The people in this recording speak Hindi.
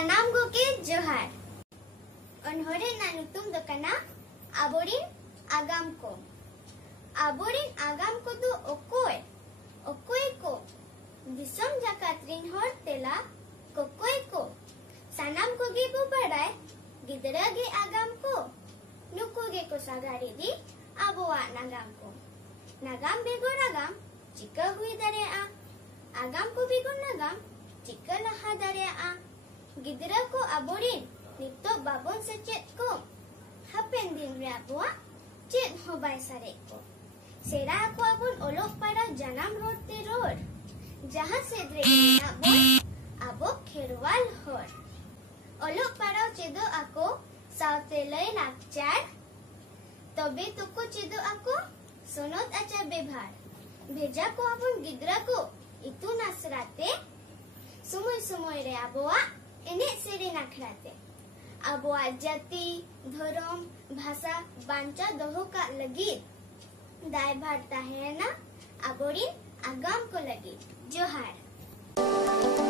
सानाम गोके जोहार अनहरे ना नुतुम दो कना आबोरिन आगाम को दो ओकोय को दिसम जाकात्रिन हर तेला कोकोय को सानाम को गे बो बड़ाय गिदरा गे आगाम को नुको गे को सागारी दी आबोआ नागाम बेगोर आगाम चिका हुई दरे आगाम को बेगोर नागाम चिका लहा दरे गिदरा को आबोरिन नितो बाबोन सेचेत को हापेन दिन रे आबोआ चेत हो बाय सारे को सेरा को आबोन ओलोक पारा जनाम रोते रोड जहां से द्रे आबो खेरवाल होर ओलोक पारा चेदो आको सावते लय लाकचार तबे तुको चेदो आको सोनोत आचार बेभार भेजा को आबोन गिदरा को इतुन आसराते सुमय रे आबोआ एने सेरे नाखराते आबोआ जाति धर्म भाषा बांचा दोहो का लगी दायभार ताहेना आबोरिन आगाम को लगी जोहार।